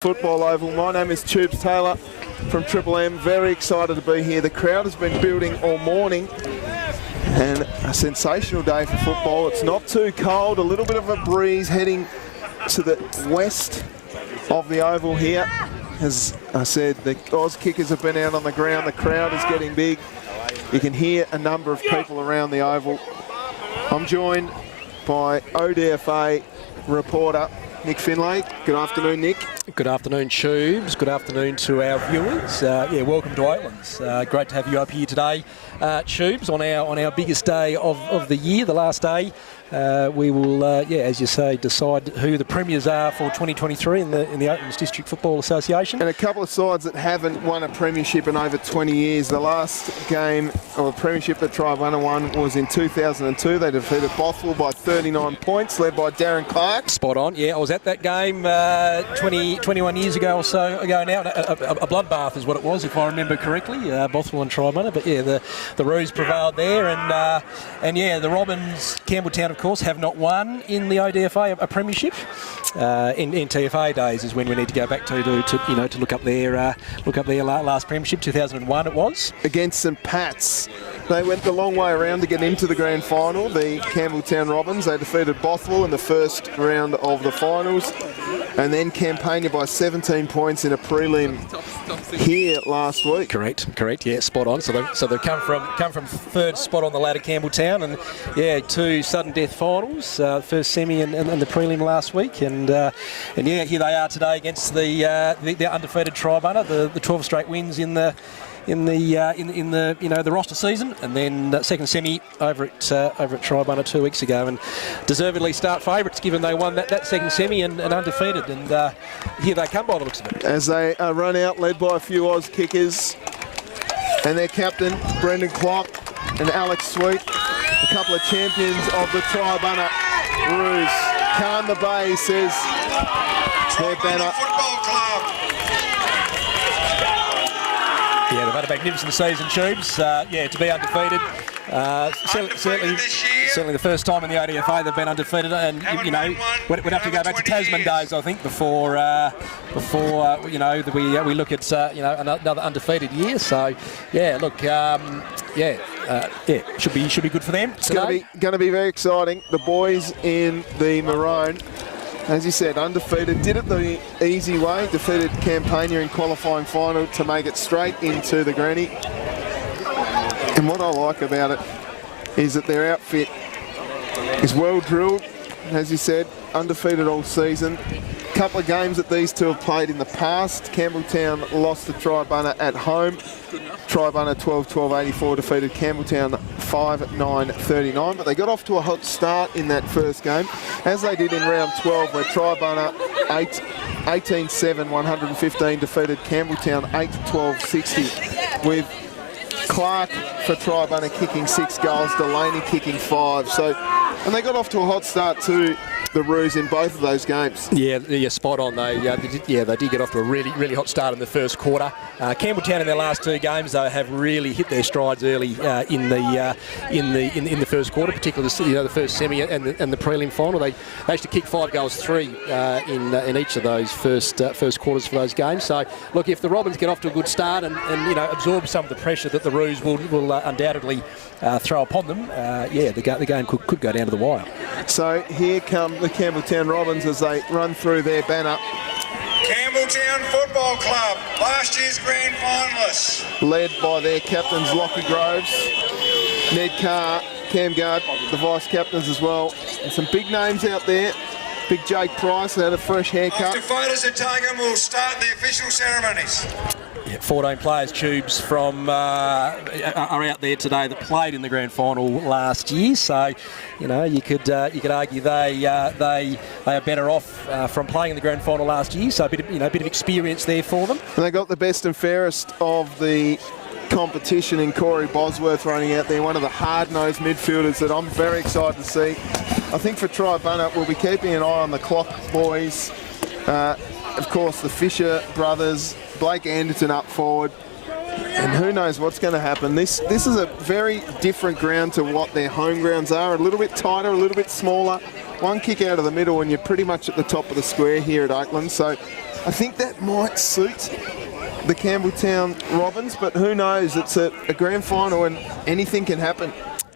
Football Oval. My name is Tubes Taylor from Triple M. Very excited to be here. The crowd has been building all morning and a sensational day for football. It's not too cold, a little bit of a breeze heading to the west of the Oval here. As I said, the Oz kickers have been out on the ground. The crowd is getting big. You can hear a number of people around the Oval. I'm joined by ODFA reporter Nick Finlay. Good afternoon, Nick. Good afternoon, Tubes. Good afternoon to our viewers. Welcome to Oatlands. Great to have you up here today, Tubes, on our biggest day of the year, the last day. We will, as you say, decide who the premiers are for 2023 in the Oatlands District Football Association. And a couple of sides that haven't won a premiership in over 20 years. The last game of a premiership that Triabunna won was in 2002. They defeated Bothwell by 39 points, led by Darren Clark. Spot on. Yeah, I was at that game 21 years ago or so ago now. A bloodbath is what it was, if I remember correctly. Bothwell and Triabunna, but yeah, the Roos prevailed there, and yeah, the Robins, Campbelltown, of course, have not won in the ODFA a premiership. In TFA days is when we need to go back to look up their last premiership. 2001 it was against St Pat's. They went the long way around to get into the grand final. The Campbelltown Robins, they defeated Bothwell in the first round of the finals, and then campaigned by 17 points in a prelim here last week. Correct. Yeah, spot on. So they come from third spot on the ladder, Campbelltown, and yeah, two sudden death finals, first semi and the prelim last week, and yeah, here they are today against the undefeated Triabunna, the 12 straight wins in the roster season, and then second semi over at Triabunna 2 weeks ago, and deservedly start favourites given they won that second semi and undefeated, and here they come by the looks of it. As they run out, led by a few Oz kickers, and their captain Brendan Klopp and Alex Sweet, a couple of champions of the Triabunna Roos. Khan the Bay says their banner. Yeah, they've had a magnificent season, Tubes. To be undefeated. Certainly the first time in the ODFA they've been undefeated, and we'd have to go back to Tasman days, I think, before we look at another undefeated year. So yeah, look, should be good for them. It's going to be very exciting. The boys in the maroon, as you said, undefeated, did it the easy way, defeated Campania in qualifying final to make it straight into the granny. And what I like about it is that their outfit is well drilled, as you said, undefeated all season. A couple of games that these two have played in the past. Campbelltown lost to Triabunna at home. Triabunna 12-12-84 defeated Campbelltown 5-9-39, but they got off to a hot start in that first game, as they did in round 12, where Triabunna 18-7-115 defeated Campbelltown 8-12-60, with Clark for Triabunna kicking 6 goals, Delaney kicking 5. So, and they got off to a hot start too, the Roos, in both of those games. Yeah, spot on. They did get off to a really hot start in the first quarter. Campbelltown in their last 2 games though have really hit their strides early in the first quarter, particularly the first semi and the prelim final. They actually kicked 5 goals 3 in each of those first quarters for those games. So look, if the Robins get off to a good start and absorb some of the pressure that the Roos will undoubtedly throw upon them, the game could go down to the wire. So here come the Campbelltown Robins as they run through their banner. Campbelltown Football Club, last year's grand finalists. Led by their captains Lockie Groves, Ned Carr, Cam Guard, the vice captains as well. And some big names out there. Big Jake Price had a fresh haircut. After photos are taken, we'll start the official ceremonies. 14 players, Tubes, are out there today that played in the grand final last year. So, you could argue they are better off from playing in the grand final last year. So a bit of experience there for them. And they got the best and fairest of the competition in Corey Bosworth running out there, one of the hard-nosed midfielders that I'm very excited to see. I think for Triabunna, we'll be keeping an eye on the Clock boys. Of course, the Fisher brothers, Blake Anderton up forward, and who knows what's going to happen. This is a very different ground to what their home grounds are. A little bit tighter, a little bit smaller, one kick out of the middle and you're pretty much at the top of the square here at Oakland. So I think that might suit the Campbelltown Robins, but who knows? It's a grand final and anything can happen.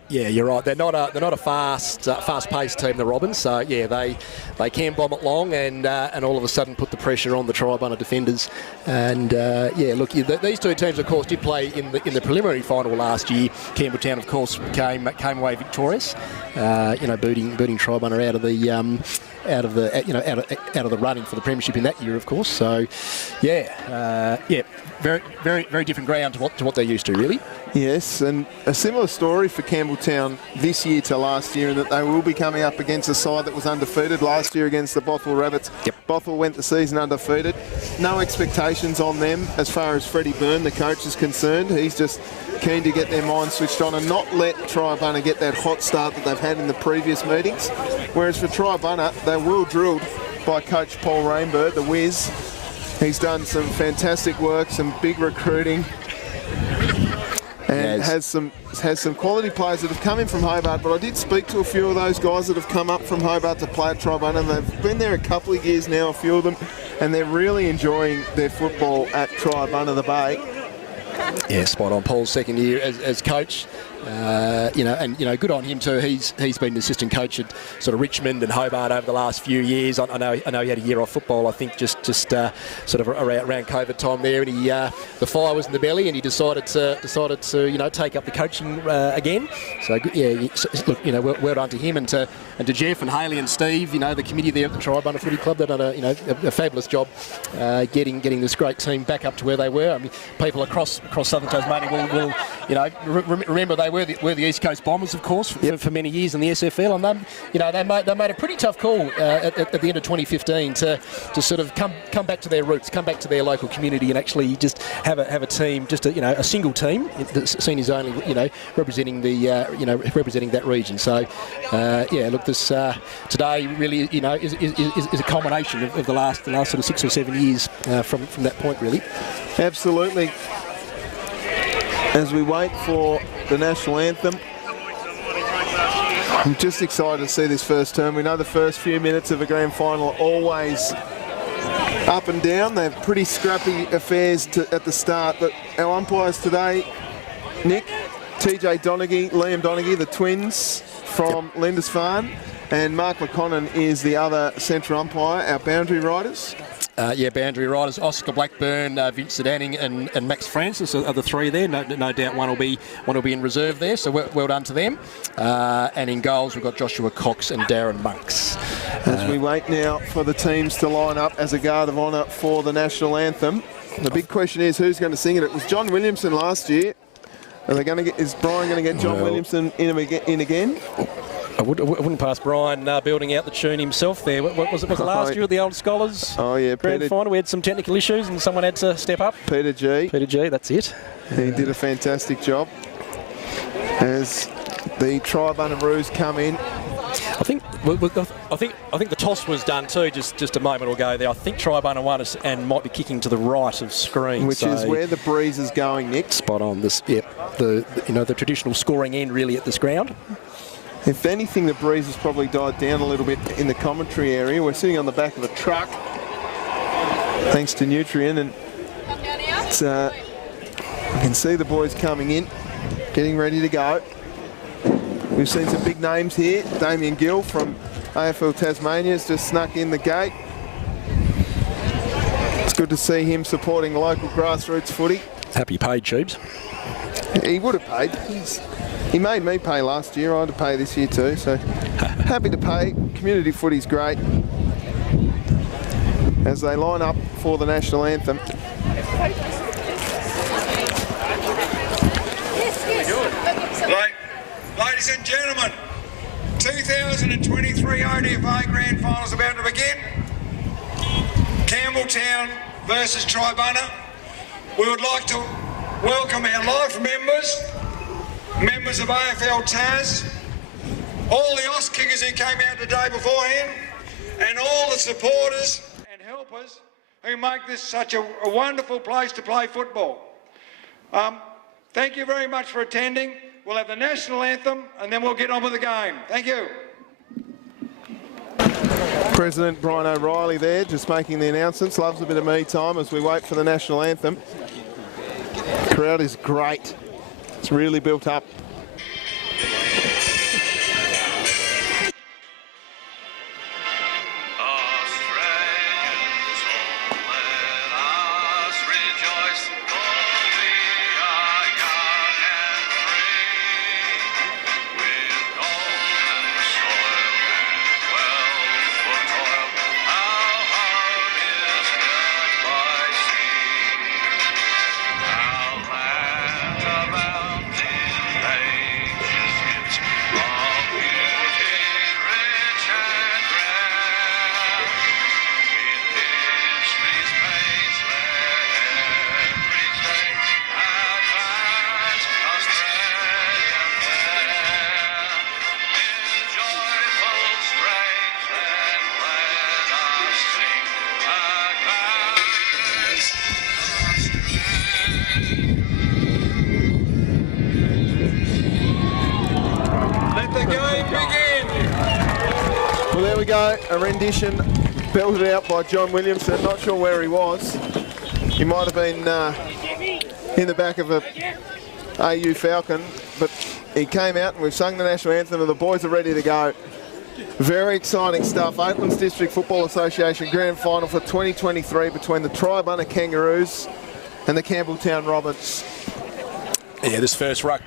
Yeah, you're right. They're not a fast-paced team, the Robins. So yeah, they can bomb it long and all of a sudden put the pressure on the Triabunna defenders. And yeah, look, these two teams, of course, did play in the preliminary final last year. Campbelltown, of course, came away victorious. Booting Triabunna out of the running for the premiership in that year, of course. So yeah, very, very, very different ground to what they're used to, really. Yes, and a similar story for Campbelltown this year to last year, in that they will be coming up against a side that was undefeated last year against the Bothwell Rabbits. Yep. Bothwell went the season undefeated. No expectations on them as far as Freddie Byrne, the coach, is concerned. He's just keen to get their minds switched on and not let Triabunna get that hot start that they've had in the previous meetings. Whereas for Triabunna, they were drilled by Coach Paul Rainbird, the Wiz. He's done some fantastic work, some big recruiting, and has some quality players that have come in from Hobart. But I did speak to a few of those guys that have come up from Hobart to play at Triabunna. They've been there a couple of years now, a few of them, and they're really enjoying their football at Triabunna the Bay. Yeah, spot on. Paul's second year as coach. Good on him too. He's been an assistant coach at sort of Richmond and Hobart over the last few years. I know he had a year off football. I think just sort of around COVID time there, and the fire was in the belly, and he decided to take up the coaching again. So yeah, look, well done to him and to Jeff and Haley and Steve. The committee there at the Triabunna Footy Club. They've done a fabulous job getting this great team back up to where they were. I mean, people across southern Tasmania will remember they were the East Coast Bombers, of course, for many years in the SFL, and they made a pretty tough call at the end of 2015 to sort of come back to their roots, come back to their local community, and actually just have a team, just a single team that's seen as only representing that region. So look, this today really is a culmination of the last sort of 6 or 7 years from that point, really. Absolutely. As we wait for the national anthem, I'm just excited to see this first term. We know the first few minutes of a grand final are always up and down. They have pretty scrappy affairs at the start, but our umpires today, Nick, TJ Donaghy, Liam Donaghy, the twins from Lindisfarne, and Mark McConnon is the other central umpire. Our boundary riders. Boundary riders, Oscar Blackburn, Vince Sedanning and Max Francis are the three there. No doubt one will be in reserve there, so well done to them. And in goals we've got Joshua Cox and Darren Monks. As we wait now for the teams to line up as a guard of honour for the national anthem, the big question is who's going to sing it. It was John Williamson last year. Is Brian going to get John Williamson in again? I wouldn't pass Brian building out the tune himself there. What was it last year at the Old Scholars? Oh, yeah. Grand final. We had some technical issues and someone had to step up. Peter G, that's it. He did a fantastic job. As the Triabunna Roos come in. I think the toss was done too just a moment ago there. I think Triabunna won us and might be kicking to the right of screen. Which is where the breeze is going, Nick. Spot on. The traditional scoring end really at this ground. If anything, the breeze has probably died down a little bit in the commentary area. We're sitting on the back of a truck, thanks to Nutrien, and you can see the boys coming in, getting ready to go. We've seen some big names here. Damien Gill from AFL Tasmania has just snuck in the gate. It's good to see him supporting local grassroots footy. Happy paid, Tubes. He would have paid. He made me pay last year. I had to pay this year too, so happy to pay. Community footy's great. As they line up for the national anthem. Ladies and gentlemen, 2023 ODFA Grand Finals about to begin. Campbelltown versus Triabunna. We would like to welcome our live members of AFL Tas, all the Aus kickers who came out today beforehand, and all the supporters and helpers who make this such a wonderful place to play football. Thank you very much for attending. We'll have the national anthem and then we'll get on with the game. Thank you. President Brian O'Reilly there, just making the announcements. Loves a bit of me time as we wait for the national anthem. The crowd is great. It's really built up. Well, there we go, a rendition belted out by John Williamson. Not sure where he was. He might have been in the back of a AU Falcon, but he came out and we've sung the national anthem and the boys are ready to go. Very exciting stuff. Oaklands District Football Association Grand Final for 2023 between the Triabunna Kangaroos and the Campbelltown Robins. Yeah, this first ruck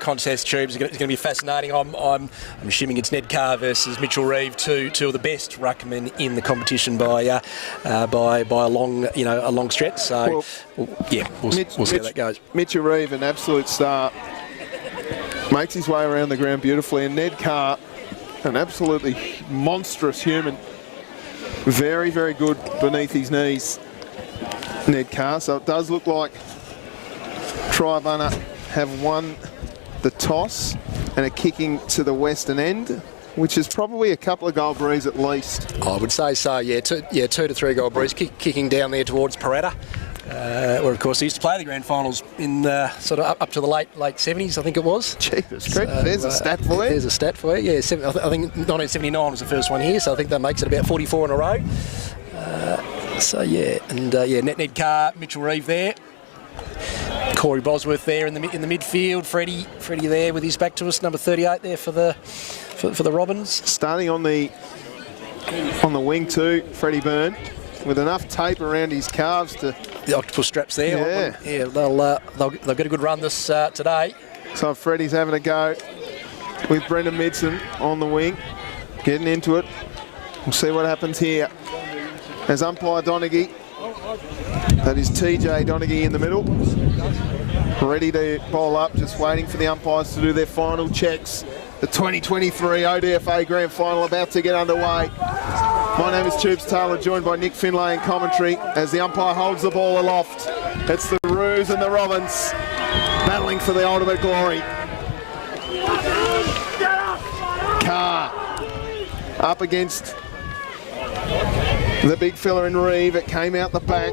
contest, Tubes, is going to be fascinating. I'm assuming it's Ned Carr versus Mitchell Reeve, two of the best ruckmen in the competition by a long stretch. So we'll see how that goes. Mitchell Reeve, an absolute star, makes his way around the ground beautifully, and Ned Carr, an absolutely monstrous human, very, very good beneath his knees, Ned Carr. So it does look like Triabunna have won the toss and are kicking to the western end, which is probably a couple of goal breeze at least. I would say so, yeah. 2 to 3 goal breeze, kicking down there towards Paretta, where of course he used to play the grand finals in sort of up to the late 70s, I think it was. Jesus Christ, there's a stat for you. There's a stat for you, yeah. I think 1979 was the first one here, so I think that makes it about 44 in a row. Ned Carr, Mitchell Reeve there. Corey Bosworth there in the midfield. Freddie there with his back to us, number 38 there for the Robins. Starting on the wing too, Freddie Byrne, with enough tape around his calves to the octopus straps there. Yeah, they'll get a good run this today. So Freddie's having a go with Brendan Midson on the wing, getting into it. We'll see what happens here. As umpire Donaghy. That is TJ Donaghy in the middle, ready to bowl up, just waiting for the umpires to do their final checks. The 2023 ODFA Grand Final about to get underway. My name is Tubes Taylor, joined by Nick Finlay in commentary as the umpire holds the ball aloft. It's the Roos and the Robins battling for the ultimate glory. Carr up against the big fella in Reeve. It came out the back.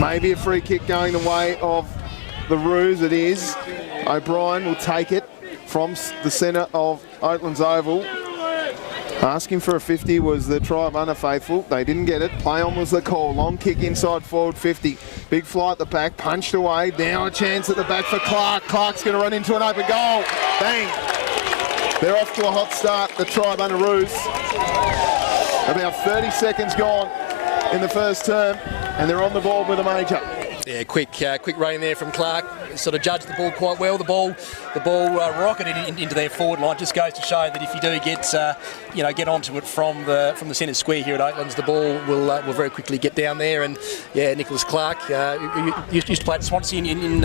Maybe a free kick going the way of the Roos. It is. O'Brien will take it from the centre of Oaklands Oval. Asking for a 50 was the Triabunna faithful. They didn't get it. Play on was the call. Long kick inside forward 50. Big fly at the back. Punched away. Now a chance at the back for Clark. Clark's going to run into an open goal. Bang. They're off to a hot start, the Triabunna Roos. About 30 seconds gone in the first term, and they're on the ball with a major. Yeah, quick running there from Clark. Sort of judged the ball quite well. The ball rocketed into their forward line. Just goes to show that if you do get onto it from the centre square here at Oaklands, the ball will very quickly get down there. And yeah, Nicholas Clark, who used to play at Swansea in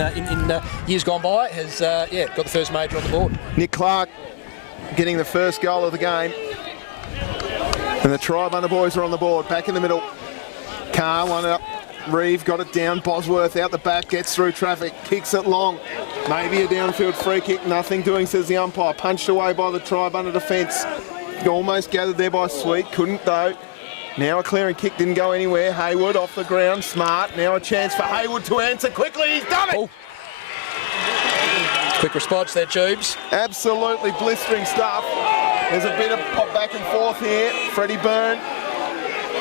years gone by, has got the first major on the board. Nick Clark getting the first goal of the game. And the Triabunna boys are on the board, back in the middle. Carr won it up. Reeve got it down. Bosworth out the back, gets through traffic, kicks it long. Maybe a downfield free kick. Nothing doing, says the umpire. Punched away by the Triabunna defence. Almost gathered there by Sweet, couldn't though. Now a clearing kick, didn't go anywhere. Hayward off the ground, smart. Now a chance for Hayward to answer quickly. He's done it! Oh. Quick response there, Tubes. Absolutely blistering stuff. There's a bit of pop back and forth here. Freddie Byrne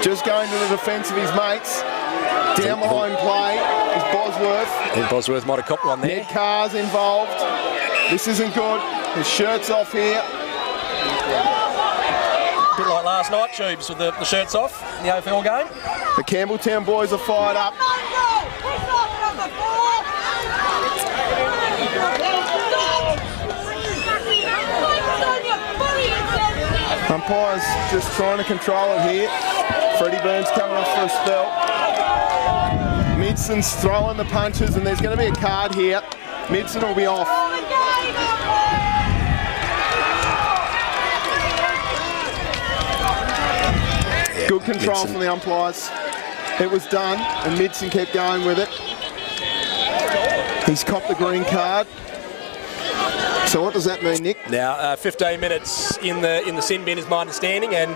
just going to the defence of his mates. Down behind play is Bosworth. And Bosworth might have copped one there. Ned Carr's involved. This isn't good. His shirt's off here. A bit like last night, Tubes, with the shirts off in the AFL game. The Campbelltown boys are fired up. Umpires just trying to control it here. Freddie Byrne's coming off for a spell. Midson's throwing the punches, and there's going to be a card here. Midson will be off. Good control Midson. from the umpires. It was done, and Midson kept going with it. He's copped the green card. So what does that mean, Nick? Now, 15 minutes in the sin bin is my understanding, and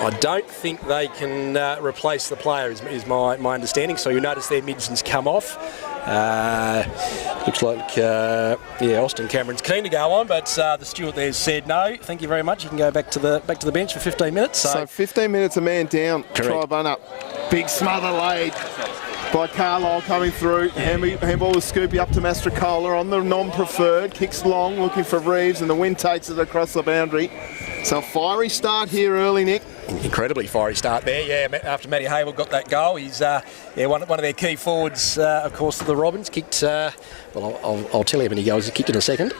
I don't think they can replace the player, is my understanding. So you notice there Midson's come off. Looks like, Austin Cameron's keen to go on, but the steward there said no. Thank you very much. You can go back to the bench for 15 minutes. So 15 minutes, a man down. Triabunna. Big smother laid by Carlisle coming through. Handball was Scoopy up to Mastrocola on the non-preferred. Kicks long, looking for Reeves, and the wind takes it across the boundary. So a fiery start here early, Nick. Incredibly fiery start there, yeah. After Matty Haywell got that goal, he's one of their key forwards, of course, the Robins. Kicked, well, I'll tell you how many goals he kicked in a second.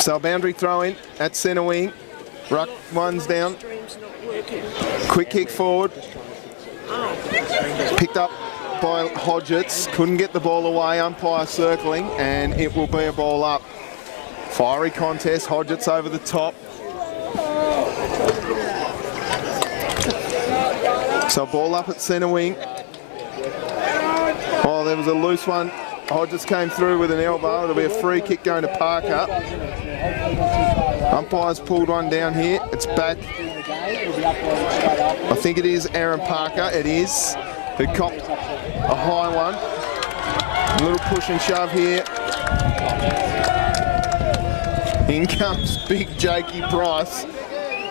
So a boundary throw in at centre wing. Ruck one's down. Quick kick forward. Picked up by Hodgetts. Couldn't get the ball away. Umpire circling, and it will be a ball up. Fiery contest. Hodgetts over the top. So ball up at centre wing. Oh, there was a loose one. Hodgetts came through with an elbow. It'll be a free kick going to Parker. Umpires pulled one down here. It's back. I think it is Aaron Parker. It is. Who copped a high one. A little push and shove here. In comes big Jakey Price.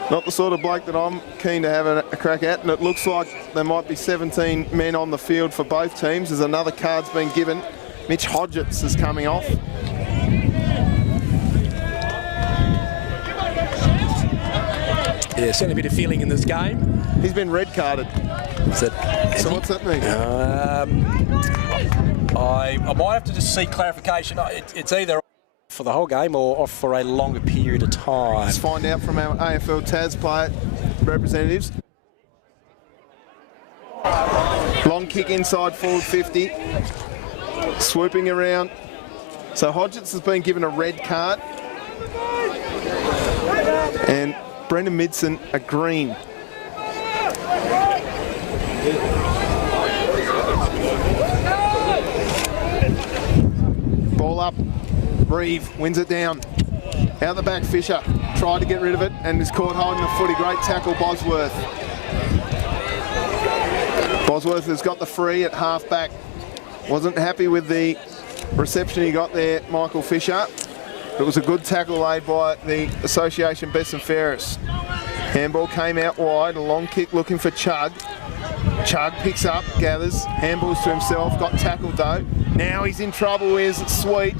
Not the sort of bloke that I'm keen to have a crack at, and it looks like there might be 17 men on the field for both teams. There's another card's been given. Mitch Hodgetts is coming off. Yeah, certainly a bit of feeling in this game. He's been red carded. So what's that mean? I might have to just seek clarification. It's either for the whole game or off for a longer period of time. Let's find out from our AFL Tas player representatives. Long kick inside forward 50. Swooping around. So Hodgetts has been given a red card. And Brendan Midson a green. Ball up. Reeve wins it down. Out the back, Fisher tried to get rid of it and is caught holding the footy. Great tackle, Bosworth. Bosworth has got the free at half back. Wasn't happy with the reception he got there, Michael Fisher. It was a good tackle laid by the Association Best and Fairest. Handball came out wide, a long kick looking for Chug. Chug picks up, gathers, handballs to himself, got tackled though. Now he's in trouble, is Sweet.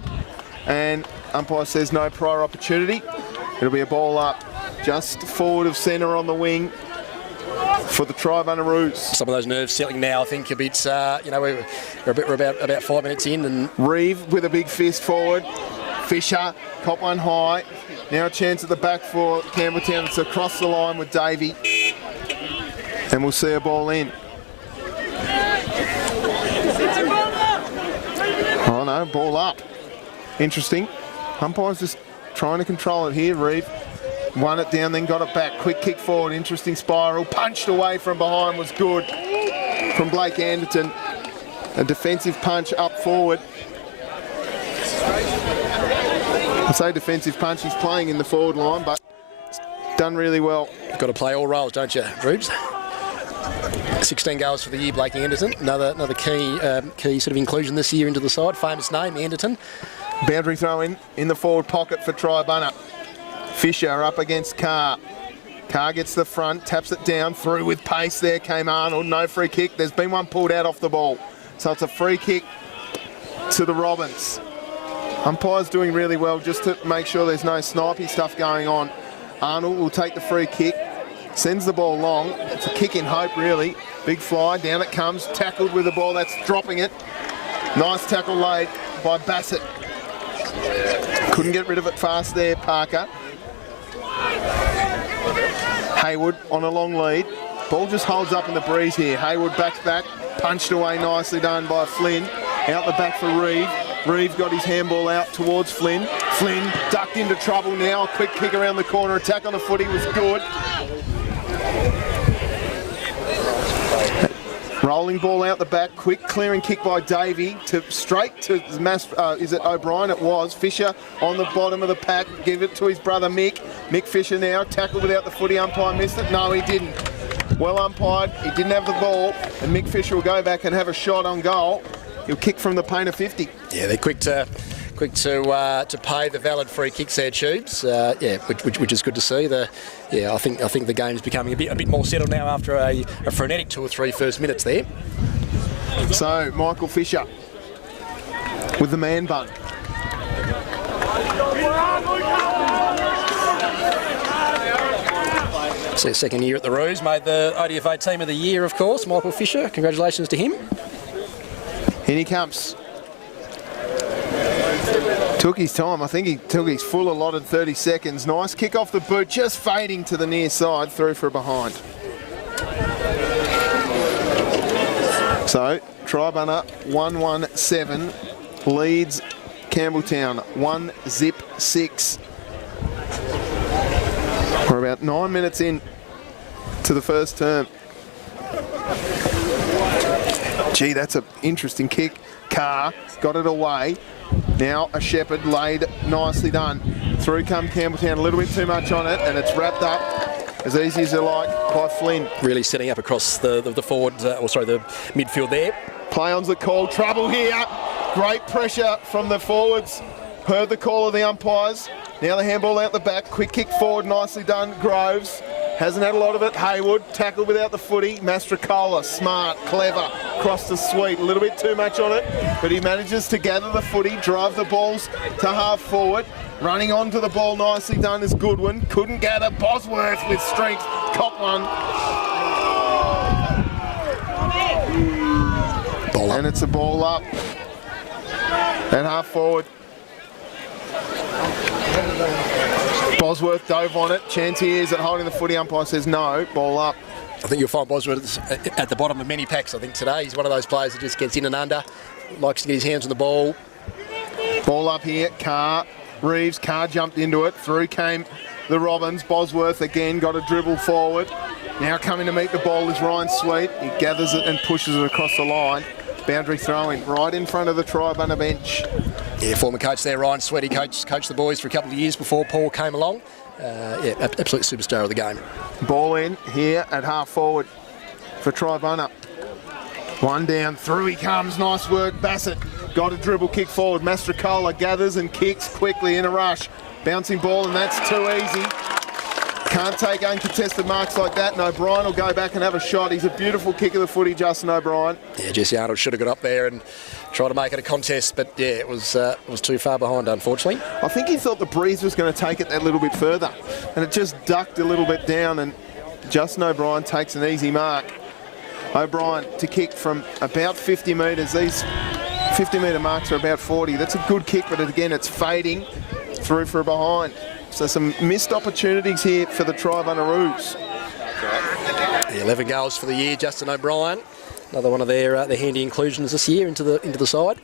And umpire says no prior opportunity. It'll be a ball up just forward of centre on the wing for the Triabunna. Some of those nerves settling now. I think a bit, we're about 5 minutes in. And Reeve with a big fist forward. Fisher, cop one high. Now a chance at the back for Campbelltown. It's across the line with Davey. And we'll see a ball in. Oh no, ball up. Interesting. Umpire's just trying to control it here. Reeve won it down, then got it back. Quick kick forward, interesting spiral. Punched away from behind was good from Blake Anderton. A defensive punch up forward. I say defensive punch, he's playing in the forward line, but it's done really well. You've got to play all roles, don't you, Rubes? 16 goals for the year, Blake Anderton. Another key sort of inclusion this year into the side. Famous name, Anderton. Boundary throw in the forward pocket for Triabunna. Fisher up against Carr. Carr gets the front, taps it down, through with pace there came Arnold. No free kick. There's been one pulled out off the ball. So it's a free kick to the Robins. Umpire's doing really well just to make sure there's no snipey stuff going on. Arnold will take the free kick, sends the ball long. It's a kick in hope, really. Big fly, down it comes, tackled with the ball, that's dropping it. Nice tackle laid by Bassett. Couldn't get rid of it fast there, Parker. Hayward on a long lead. Ball just holds up in the breeze here. Hayward backs back, punched away, nicely done by Flynn. Out the back for Reeve. Reeve got his handball out towards Flynn. Flynn ducked into trouble now. Quick kick around the corner. Attack on the footy was good. Rolling ball out the back. Quick clearing kick by Davey to straight to is it O'Brien? It was. Fisher on the bottom of the pack. Give it to his brother Mick. Mick Fisher now. Tackled without the footy. Umpire missed it. No, he didn't. Well umpired. He didn't have the ball. And Mick Fisher will go back and have a shot on goal. He'll kick from the paint of 50. Yeah, they're quick to pay the valid free kicks there, Tubes. Which is good to see. I think the game's becoming a bit more settled now after a frenetic 2 or 3 first minutes there. So Michael Fisher with the man bun. So second year at the Roos, made the ODFA Team of the Year, of course. Michael Fisher, congratulations to him. In he comes. Took his time. I think he took his full allotted 30 seconds. Nice kick off the boot, just fading to the near side, through for a behind. So, Triabunna 1-1-7 leads Campbelltown 1-6. We're about 9 minutes in to the first term. Gee, that's an interesting kick. Carr got it away. Now a Shepherd laid, nicely done. Through come Campbelltown, a little bit too much on it, and it's wrapped up as easy as you like by Flynn. Really setting up across the forward, the midfield there. Play on's the call, trouble here. Great pressure from the forwards. Heard the call of the umpires. Now the handball out the back, quick kick forward, nicely done. Groves hasn't had a lot of it. Hayward tackled without the footy. Mastrocola, smart, clever, crossed the sweep. A little bit too much on it, but he manages to gather the footy, drive the balls to half forward. Running onto the ball, nicely done is Goodwin. Couldn't gather. Bosworth with strength, caught one. Ball up. And it's a ball up and half forward. Bosworth dove on it. Chance here is at holding the footy. Umpire says no. Ball up. I think you'll find Bosworth at the bottom of many packs. I think today he's one of those players that just gets in and under, likes to get his hands on the ball. Ball up here. Carr. Reeves. Carr jumped into it. Through came the Robins. Bosworth again got a dribble forward. Now coming to meet the ball is Ryan Sweet. He gathers it and pushes it across the line. Boundary throw-in right in front of the Triabunna bench. Yeah, former coach there, Ryan Sweet. He coached the boys for a couple of years before Paul came along. Absolute superstar of the game. Ball in here at half forward for Triabunna. One down, through he comes. Nice work, Bassett. Got a dribble kick forward. Mastrocola gathers and kicks quickly in a rush. Bouncing ball, and that's too easy. Can't take uncontested marks like that, and O'Brien will go back and have a shot. He's a beautiful kick of the footy, Justin O'Brien. Yeah, Jesse Arnold should have got up there and tried to make it a contest, but yeah, it was too far behind, unfortunately. I think he thought the breeze was going to take it that little bit further, and it just ducked a little bit down, and Justin O'Brien takes an easy mark. O'Brien to kick from about 50 metres. These 50-metre marks are about 40. That's a good kick, but again, it's fading through for a behind. So some missed opportunities here for the Triabunna Roos. 11 goals for the year, Justin O'Brien. Another one of their handy inclusions this year into the side.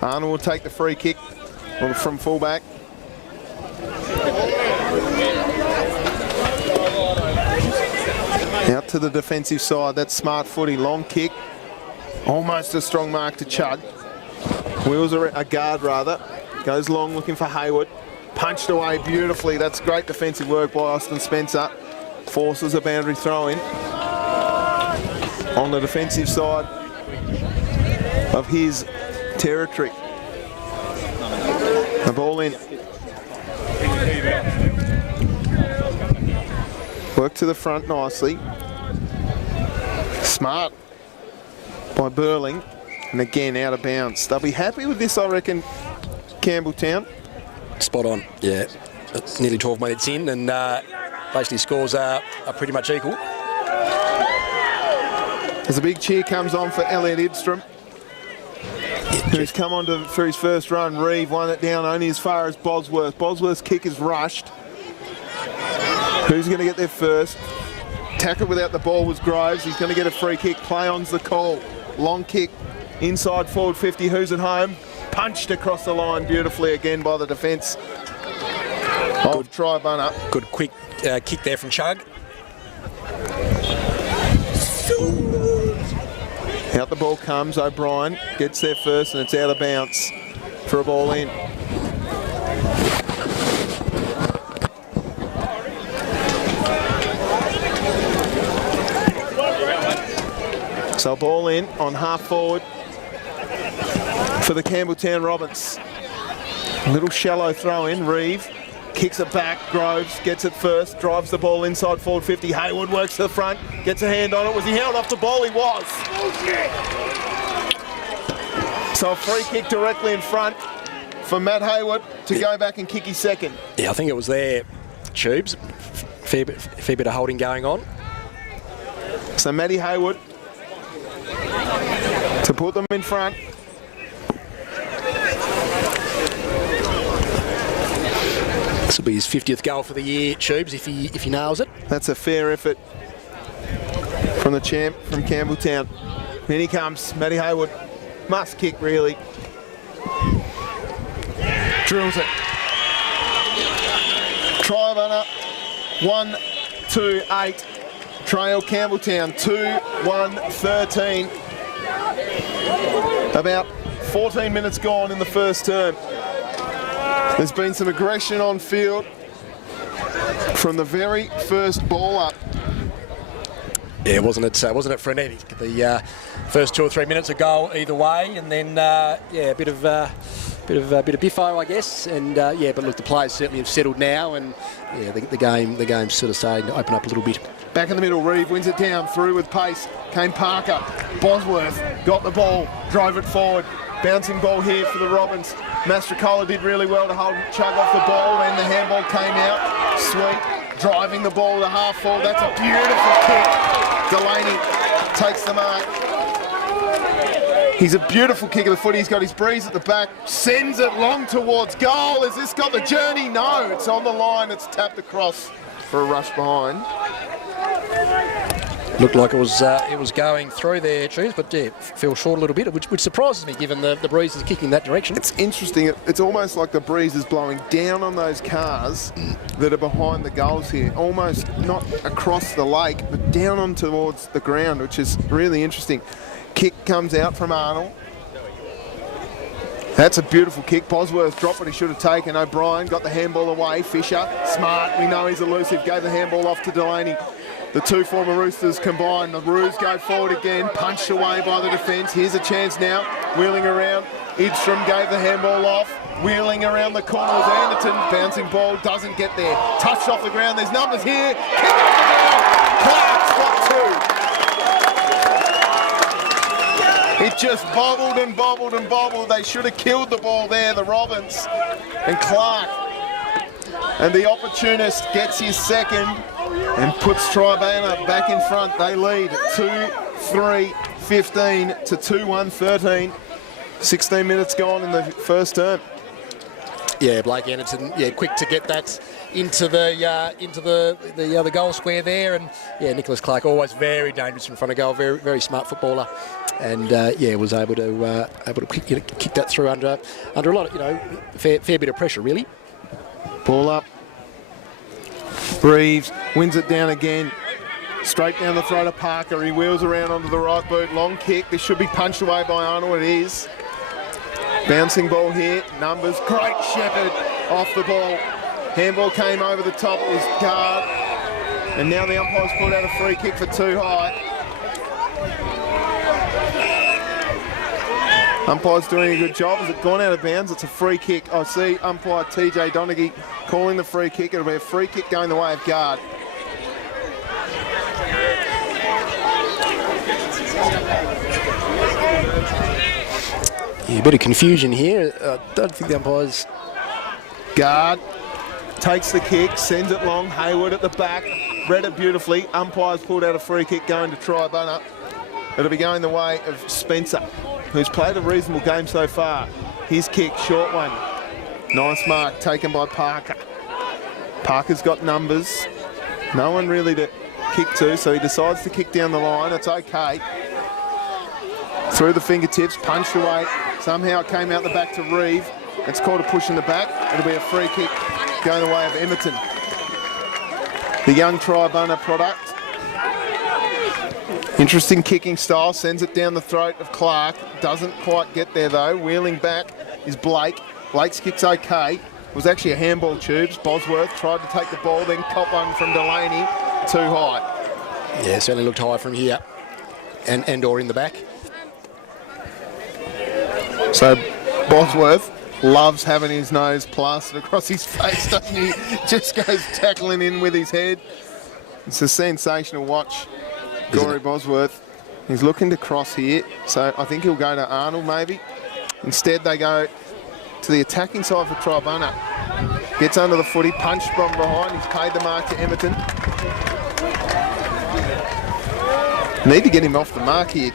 Arnold will take the free kick from fullback. Out to the defensive side. That's smart footy. Long kick. Almost a strong mark to Chud. Wheels a guard rather. Goes long looking for Hayward. Punched away beautifully. That's great defensive work by Austin Spencer. Forces a boundary throw in on the defensive side of his territory. The ball in. Worked to the front nicely. Smart by Burling. And again, out of bounds. They'll be happy with this, I reckon, Campbelltown. Spot on, yeah. It's nearly 12 minutes in, and basically scores are pretty much equal. As a big cheer comes on for Elliot Idstrom, who's come on for his first run. Reeve won it down only as far as Bosworth. Bosworth's kick is rushed. Who's going to get there first? Tackle without the ball was Groves. He's going to get a free kick. Play on's the call. Long kick inside forward 50. Who's at home? Punched across the line beautifully again by the defence of Triabunna. Good quick kick there from Chug. Out the ball comes. O'Brien gets there first and it's out of bounds for a ball in. So ball in on half forward for the Campbelltown Robins. A little shallow throw in. Reeve kicks it back. Groves gets it first, drives the ball inside forward 50. Hayward works to the front, gets a hand on it. Was he held off the ball? He was. So a free kick directly in front for Matt Hayward to go back and kick his second. Yeah, I think it was there, Tubes. Fair bit of holding going on. So Matty Hayward to put them in front. This will be his 50th goal for the year, Tubes, if he nails it. That's a fair effort from the champ from Campbelltown. Then he comes, Matty Hayward. Must kick, really. Drills it. Triabunna 1-2-8. Trail Campbelltown 2-1-13. About 14 minutes gone in the first term. There's been some aggression on field from the very first ball up. Yeah, wasn't it frenetic? The first 2 or 3 minutes a goal either way, and then a bit of biffo, I guess. And yeah, but look, the players certainly have settled now, and yeah, the game's sort of starting to open up a little bit. Back in the middle, Reeve wins it down, through with pace. Came Parker. Bosworth got the ball, drove it forward. Bouncing ball here for the Robins. Mastrocola did really well to hold Chug off the ball, and the handball came out. Sweet, driving the ball to half forward. That's a beautiful kick. Delaney takes the mark. He's a beautiful kick of the foot. He's got his breeze at the back, sends it long towards goal. Has this got the journey? No, it's on the line. It's tapped across for a rush behind. Looked like it was going through there, Cheese, but yeah, fell short a little bit, which surprises me given the breeze is kicking that direction. It's interesting. It's almost like the breeze is blowing down on those cars that are behind the goals here. Almost not across the lake, but down on towards the ground, which is really interesting. Kick comes out from Arnold. That's a beautiful kick. Bosworth dropped what he should have taken. O'Brien got the handball away. Fisher, smart. We know he's elusive. Gave the handball off to Delaney. The two former Roosters combined. The Roos go forward again. Punched away by the defence. Here's a chance now. Wheeling around. Idstrom gave the handball off. Wheeling around the corner was Anderton. Bouncing ball doesn't get there. Touched off the ground. There's numbers here. Kick off the ground. Clark's got two. It just bobbled and bobbled and bobbled. They should have killed the ball there, the Robins. And Clark. And the opportunist gets his second and puts Triabunna back in front. They lead 2-3-15 to 2-1-13. 16 minutes gone in the first term. Yeah, Blake Anderton, yeah, quick to get that into the goal square there, and yeah, Nicholas Clark always very dangerous in front of goal, very very smart footballer, and yeah, was able to kick that through under a lot of fair bit of pressure really. Ball up. Reeves wins it down again. Straight down the throat of Parker. He wheels around onto the right boot. Long kick. This should be punched away by Arnold. It is. Bouncing ball here. Numbers. Great Shepherd off the ball. Handball came over the top. It was guard. And now the umpire's pulled out a free kick for too high. Umpire's doing a good job. Has it gone out of bounds? It's a free kick. I see umpire TJ Donaghy calling the free kick. It'll be a free kick going the way of guard. Yeah, a bit of confusion here. I don't think the umpires... Guard takes the kick, sends it long. Hayward at the back, read it beautifully. Umpires pulled out a free kick going to Triabunna. It'll be going the way of Spencer, who's played a reasonable game so far. His kick, short one. Nice mark taken by Parker. Parker's got numbers. No one really to kick to, so he decides to kick down the line. It's okay. Through the fingertips, punched away. Somehow it came out the back to Reeve. It's called a push in the back. It'll be a free kick going the way of Emerton. The young Triabunna product. Interesting kicking style, sends it down the throat of Clark. Doesn't quite get there though. Wheeling back is Blake. Blake's kick's okay. It was actually a handball, Tubes. Bosworth tried to take the ball, then cop one from Delaney. Too high. Yeah, certainly looked high from here. And or in the back. So Bosworth loves having his nose plastered across his face, doesn't he? Just goes tackling in with his head. It's a sensational watch. Gory Bosworth. He's looking to cross here, so I think he'll go to Arnold maybe. Instead they go to the attacking side for Triabunna. Gets under the footy, punched from behind. He's paid the mark to Emerton. Need to get him off the mark here.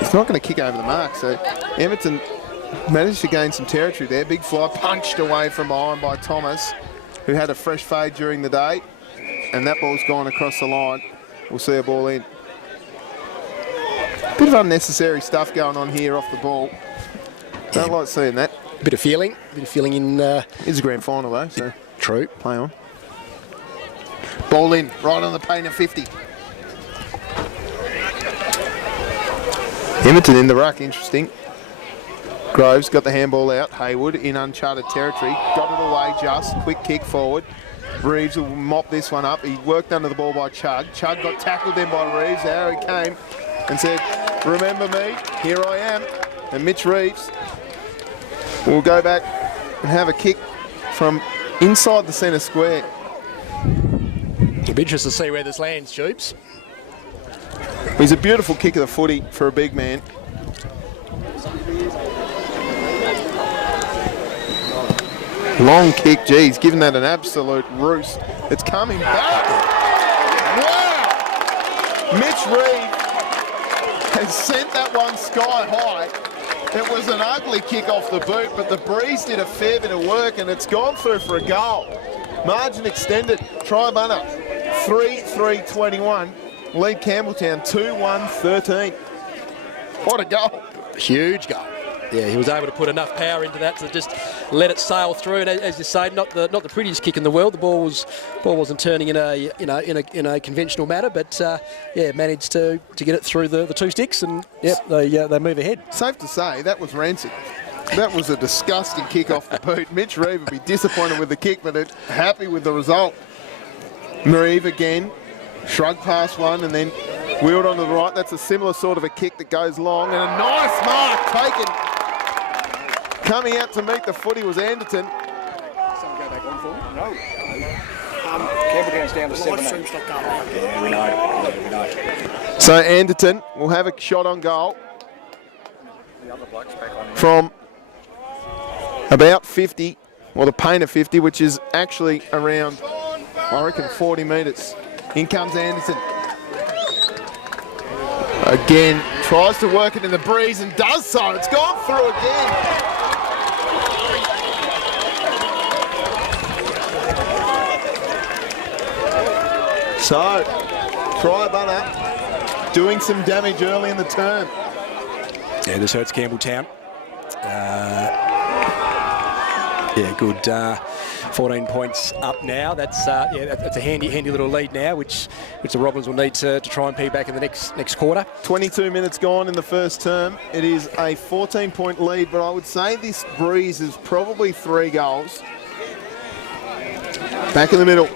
He's not going to kick over the mark, so Emerton managed to gain some territory there. Big fly punched away from behind by Thomas, who had a fresh fade during the day, and that ball's gone across the line. We'll see a ball in. Bit of unnecessary stuff going on here off the ball. Don't like seeing that. Bit of feeling in... It's a grand final though, so true. Play on. Ball in, right on the paint of 50. Emerton in the ruck, interesting. Groves got the handball out. Hayward in uncharted territory. Got it away just. Quick kick forward. Reeves will mop this one up. He worked under the ball by Chug. Chug got tackled then by Reeves. There he came and said, "Remember me, here I am." And Mitch Reeves will go back and have a kick from inside the centre square. It'll be interesting to see where this lands, Jupes. He's a beautiful kick of the footy for a big man. Long kick, geez, giving that an absolute roost. It's coming back. Wow! Mitch Reeve has sent that one sky high. It was an ugly kick off the boot, but the breeze did a fair bit of work and it's gone through for a goal. Margin extended. Triabunna 3-3-21. Lead Campbelltown 2-1-13. What a goal. Huge goal. Yeah, he was able to put enough power into that to just let it sail through. And as you say, not the prettiest kick in the world. The ball wasn't turning in a conventional manner, but yeah, managed to get it through the two sticks, and yep, they move ahead. Safe to say that was rancid. That was a disgusting kick off the boot. Mitch Reeve would be disappointed with the kick, but happy with the result. Reeve again, shrugged past one and then wheeled onto the right. That's a similar sort of a kick that goes long, and a nice mark taken. Coming out to meet the footy was Anderton. Someone go back on for him? No. Campbelltown's down to 7. Yeah, we know. So Anderton will have a shot on goal from about 50, or the paint of 50, which is actually around, I reckon, 40 metres. In comes Anderton. Again, tries to work it in the breeze and does so. It's gone through again. So, Triabunna doing some damage early in the term. Yeah, this hurts Campbelltown. Yeah, good. 14 points up now. That's a handy little lead now, which the Robins will need to try and piggyback in the next quarter. 22 minutes gone in the first term. It is a 14-point lead, but I would say this breeze is probably 3 goals. Back in the middle.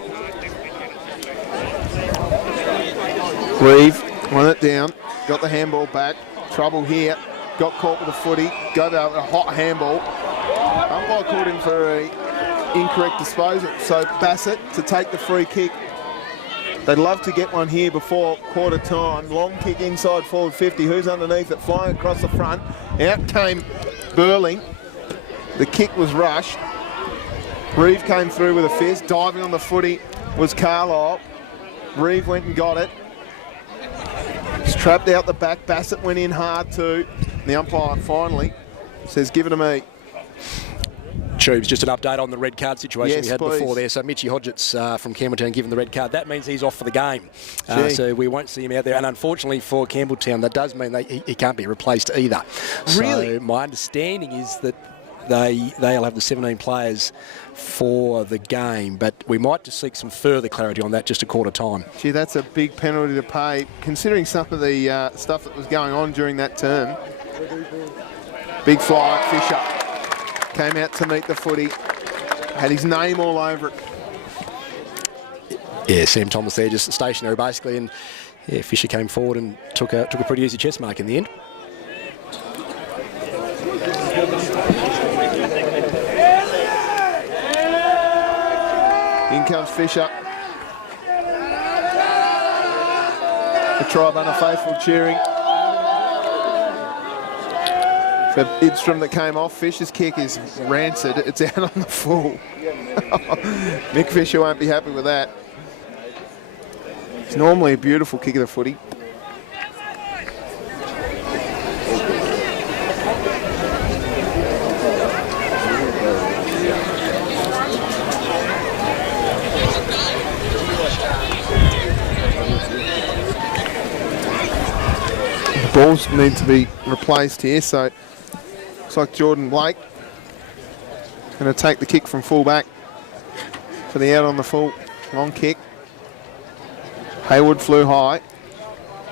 Reeve won it down, got the handball back. Trouble here. Got caught with the footy. Go to a hot handball. Umpire called him for a incorrect disposal. So Bassett to take the free kick. They'd love to get one here before quarter time. Long kick inside forward 50. Who's underneath it? Flying across the front. Out came Burling. The kick was rushed. Reeve came through with a fist. Diving on the footy was Carlisle. Reeve went and got it. It's trapped out the back. Bassett went in hard too. The umpire finally says, give it to me. Tubes, just an update on the red card situation we had please. before there. So Mitchy Hodgetts from Campbelltown given the red card. That means he's off for the game. So we won't see him out there. And unfortunately for Campbelltown, that does mean he can't be replaced either. Really? So my understanding is that they'll have the 17 players for the game, but we might just seek some further clarity on that just a quarter time. Gee, that's a big penalty to pay, considering some of the stuff that was going on during that term. Big fly, Fisher. Came out to meet the footy. Had his name all over it. Yeah, Sam Thomas there, just stationary basically, and yeah, Fisher came forward and took a pretty easy chest mark in the end. In comes Fisher. The Triabunna faithful cheering. For Idstrom that came off. Fisher's kick is rancid. It's out on the full. Mick Fisher won't be happy with that. It's normally a beautiful kick of the footy. Balls need to be replaced here, so looks like Jordan Blake going to take the kick from full back for the out on the full. Long kick. Hayward flew high.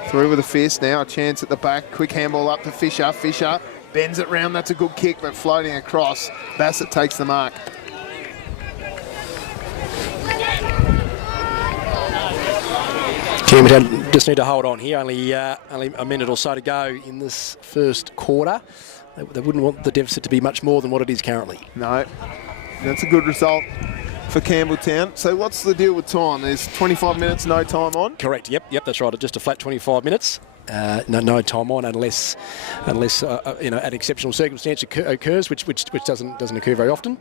Through with a fist now, a chance at the back. Quick handball up to Fisher. Fisher bends it round, that's a good kick, but floating across. Bassett takes the mark. Campbelltown just need to hold on here. Only a minute or so to go in this first quarter. They wouldn't want the deficit to be much more than what it is currently. No, that's a good result for Campbelltown. So what's the deal with time? There's 25 minutes, no time on? Correct, yep, that's right. Just a flat 25 minutes. No time on unless an exceptional circumstance occurs, which doesn't occur very often.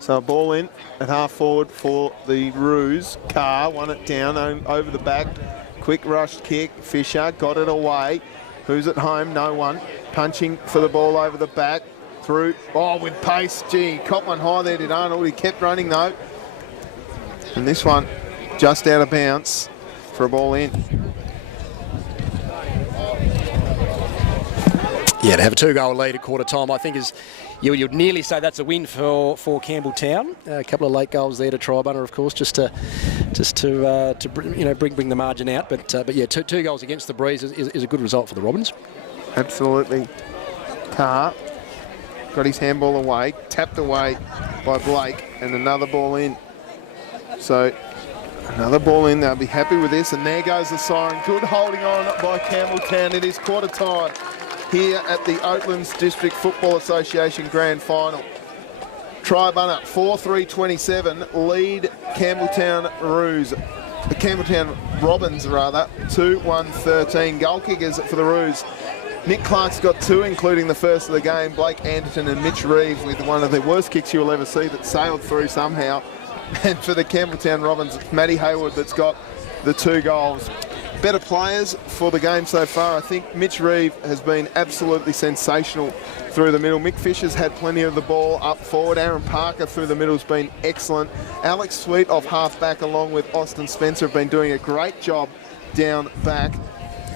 So a ball in at half forward for the Roos. Carr won it down over the back. Quick rushed kick. Fisher got it away. Who's at home? No one. Punching for the ball over the back. Through. Oh, with pace. Gee, caught one high there, did Arnold. He kept running though. And this one just out of bounds for a ball in. Yeah, to have a 2-goal lead at quarter time, I think is you'd nearly say that's a win for Campbelltown. A couple of late goals there to Triabunna, of course, just to bring the margin out. But yeah, two goals against the Breeze is a good result for the Robins. Absolutely. Carr got his handball away, tapped away by Blake, and another ball in. So another ball in. They'll be happy with this, and there goes the siren. Good holding on by Campbelltown. It is quarter time here at the Oatlands District Football Association Grand Final. Triabunna 4-3-27 lead Campbelltown Robins 2-1-13. Goal kickers for the Roos. Nick Clark's got 2, including the first of the game. Blake Anderton and Mitch Reeve with one of the worst kicks you'll ever see that sailed through somehow. And for the Campbelltown Robins, it's Matty Hayward that's got the 2 goals. Better players for the game so far. I think Mitch Reeve has been absolutely sensational through the middle. Mick Fisher's had plenty of the ball up forward. Aaron Parker through the middle has been excellent. Alex Sweet off half back along with Austin Spencer have been doing a great job down back.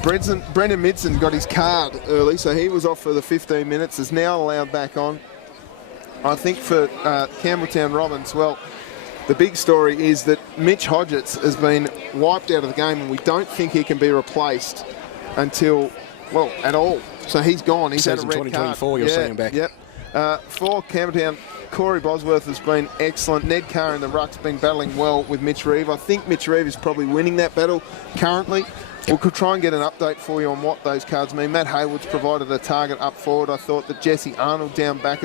Brendan Midson got his card early, so he was off for the 15 minutes, is now allowed back on. I think for Campbelltown Robins, well, the big story is that Mitch Hodgetts has been wiped out of the game, and we don't think he can be replaced until, well, at all. So he's gone. He's had a red 2024, card. you'll see him back. Yep. For Campbelltown, Corey Bosworth has been excellent. Ned Carr in the ruck's been battling well with Mitch Reeve. I think Mitch Reeve is probably winning that battle currently. We could try and get an update for you on what those cards mean. Matt Hayward's provided a target up forward. I thought that Jesse Arnold down back